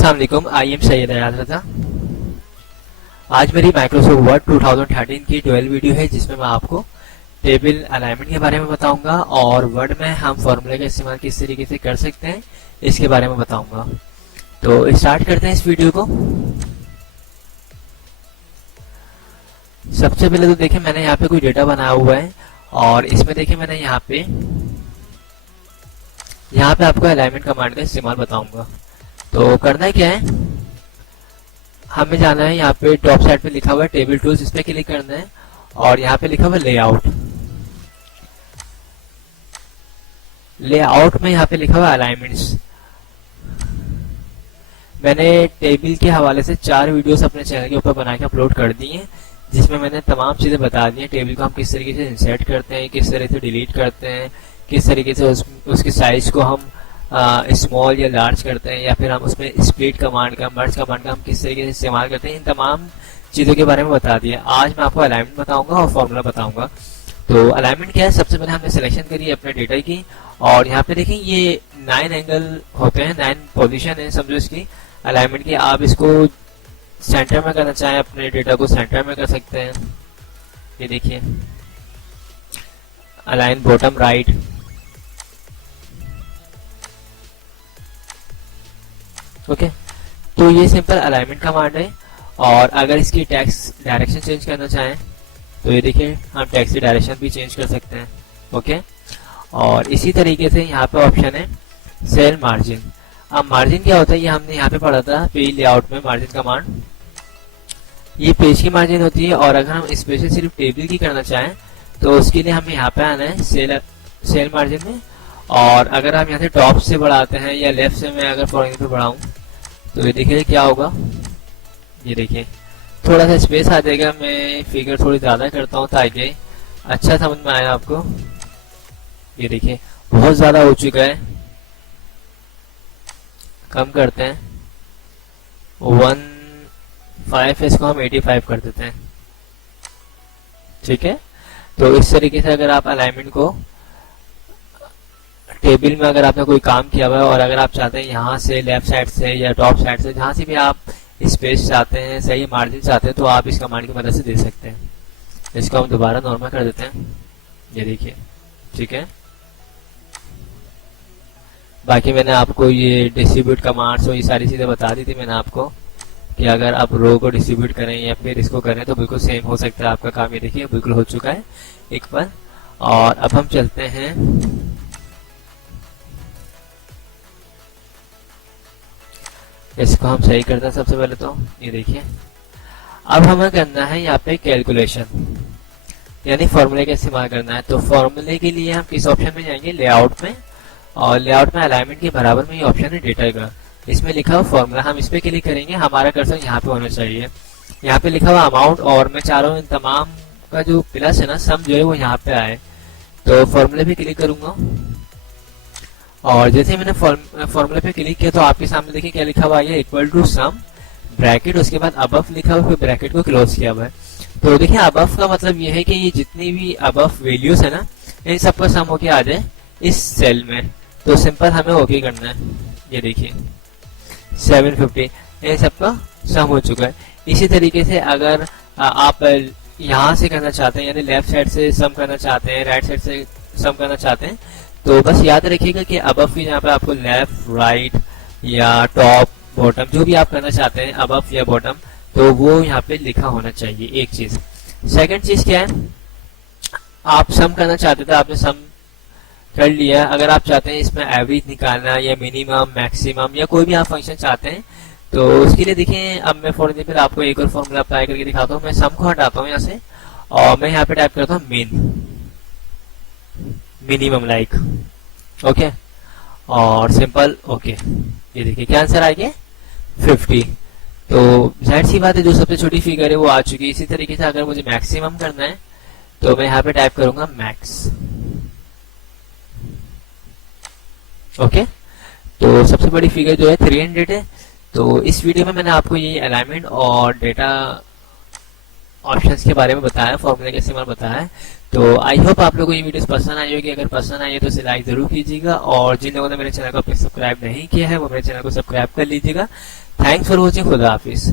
अस्सलाम वालेकुम, I am Syed Ayaz रज़ा। आज मेरी माइक्रोसॉफ्ट वर्ड 2013 की 12 वीडियो है जिसमें मैं आपको टेबल अलाइनमेंट के बारे में बताऊंगा और वर्ड में हम फॉर्मूले का इस्तेमाल किस तरीके से कर सकते हैं इसके बारे में बताऊंगा। तो स्टार्ट करते हैं इस वीडियो को। सबसे पहले तो देखिए मैंने यहाँ पे कोई डेटा बनाया हुआ है और इसमें देखिए मैंने यहाँ पे आपको अलाइनमेंट कमांड का इस्तेमाल बताऊंगा। तो करना क्या है, हमें जाना है यहाँ पे टॉप साइड पे लिखा हुआ है टेबल टूल्स, इस पे क्लिक करना है और यहाँ पे लिखा हुआ है लेआउट। लेआउट में यहाँ पे लिखा हुआ है अलाइनमेंट्स। मैंने टेबल के हवाले से 4 वीडियोस अपने चैनल के ऊपर बना के अपलोड कर दी हैं जिसमें मैंने तमाम चीजें बता दी हैं। टेबल को हम किस तरीके से इंसर्ट करते हैं, किस तरह से डिलीट करते हैं, किस तरीके से उसके साइज को हम स्मॉल या लार्ज करते हैं, या फिर हम उसमें स्प्लिट कमांड का, मर्ज कमांड का हम किस तरीके से इस्तेमाल करते हैं। इन तमाम चीज़ों के बारे में बता दिया। आज मैं आपको अलाइनमेंट बताऊंगा और फॉर्मूला बताऊंगा। तो अलाइनमेंट क्या है, सबसे पहले हमने सिलेक्शन करी है अपने डेटा की और यहाँ पे देखें ये 9 एंगल होते हैं, 9 पोजिशन है समझो इसकी अलाइनमेंट की। आप इसको सेंटर में करना चाहें, अपने डेटा को सेंटर में कर सकते हैं। ये देखिए अलाइन बॉटम राइट, ओके। तो ये सिंपल अलाइनमेंट कमांड है। और अगर इसकी टेक्स्ट डायरेक्शन चेंज करना चाहें तो ये देखिए हम टेक्स्ट की डायरेक्शन भी चेंज कर सकते हैं, ओके। और इसी तरीके से यहाँ पे ऑप्शन है सेल मार्जिन। अब मार्जिन क्या होता है, ये हमने यहाँ पे पढ़ा था पेज लेआउट में मार्जिन कमांड। ये पेज की मार्जिन होती है और अगर हम स्पेशल सिर्फ टेबल की करना चाहें तो उसके लिए हमें यहाँ पे आना है सेल मार्जिन में। और अगर हम यहाँ से टॉप से बढ़ाते हैं या लेफ्ट से मैं अगर फॉर एग्जांपल बढ़ाऊं तो ये देखिए क्या होगा, ये देखिए थोड़ा सा स्पेस आ जाएगा। मैं फिगर थोड़ी ज्यादा करता हूँ ताकि अच्छा समझ में आए आपको। ये देखिए बहुत ज्यादा हो चुका है, कम करते हैं 15, इसको हम 85 कर देते हैं, ठीक है। तो इस तरीके से अगर आप अलाइनमेंट को टेबल में अगर आपने कोई काम किया हुआ है और अगर आप चाहते हैं यहाँ से लेफ्ट साइड से या टॉप साइड से जहाँ से भी आप स्पेस चाहते हैं, सही मार्जिन चाहते हैं, तो आप इस कमांड की मदद से दे सकते हैं। इसको हम दोबारा नॉर्मल कर देते हैं, ये देखिए, ठीक है। बाकी मैंने आपको ये डिस्ट्रीब्यूट कमांड्स और ये सारी चीजें बता दी थी मैंने आपको कि अगर आप रो को डिस्ट्रीब्यूट करें या फिर इसको करें तो बिल्कुल सेम हो सकता है आपका काम। ये देखिए बिल्कुल हो चुका है एक बार। और अब हम चलते हैं इसको हम सही करते हैं। सबसे पहले तो ये देखिए अब हमें करना है यहाँ पे कैलकुलेशन, यानी फॉर्मूले का इस्तेमाल करना है। तो फॉर्मूले के लिए हम किस ऑप्शन में जाएंगे, लेआउट में। और लेआउट में अलाइनमेंट के बराबर में ये ऑप्शन है डेटा का, इसमें लिखा हुआ फॉर्मूला, हम इस पे क्लिक करेंगे। हमारा कर्सर यहाँ पे होना चाहिए, यहाँ पे लिखा हुआ अमाउंट और मैं चाह रहा हूँ इन तमाम का जो प्लस है ना, सम जो है वो यहाँ पे आए। तो फॉर्मूले पे क्लिक करूंगा और जैसे मैंने फॉर्मूले पे क्लिक किया तो आपके सामने देखिए क्या लिखा हुआ है, इक्वल टू सम ब्रैकेट, उसके बाद अबव लिखा हुआ, फिर ब्रैकेट को क्लोज किया हुआ है। तो देखिए अबव का मतलब ये है कि ये जितनी भी अबव वैल्यूज है ना, इन सबका सम होके आ जाए इस सेल में। तो सिंपल हमें ओके करना है। ये देखिए 750 इन सबका सम हो चुका है। इसी तरीके से अगर आप यहाँ से करना चाहते हैं, यानी लेफ्ट साइड से सम करना चाहते हैं, राइट साइड से सम करना चाहते हैं, तो बस याद रखिएगा कि अबव की यहाँ पे आपको लेफ्ट, राइट या टॉप, बॉटम जो भी आप करना चाहते हैं, अबव या बॉटम, तो वो यहाँ पे लिखा होना चाहिए। एक चीज। सेकंड चीज क्या है, आप सम करना चाहते थे, आपने सम कर लिया। अगर आप चाहते हैं इसमें एवरेज निकालना या मिनिमम, मैक्सिमम या कोई भी आप फंक्शन चाहते हैं तो उसके लिए देखिए अब मैं फॉर एग्जांपल आपको एक और फॉर्मूला अप्लाई करके दिखाता हूँ। मैं सम को हटाता हूँ यहाँ से और मैं यहाँ पे टाइप करता हूँ मिनिमम लाइक, ओके। और सिंपल ओके। ये देखिए क्या आंसर आ गया 50। तो जाहिर सी बात है जो सबसे छोटी फिगर है वो आ चुकी है। इसी तरीके से अगर मुझे मैक्सिमम करना है तो मैं यहाँ पे टाइप करूंगा मैक्स, ओके। तो सबसे बड़ी फिगर जो है 300 है। तो इस वीडियो में मैंने आपको ये अलाइनमेंट और डेटा ऑप्शंस के बारे में बताया, फॉर्मूले का इस्तेमाल बताया है। तो आई होप आप लोगों को ये वीडियो पसंद आई होगी। अगर पसंद आई है तो इसे लाइक जरूर कीजिएगा और जिन लोगों ने मेरे चैनल को सब्सक्राइब नहीं किया है वो मेरे चैनल को सब्सक्राइब कर लीजिएगा थैंक्स फॉर वॉचिंग, खुदा हाफिज।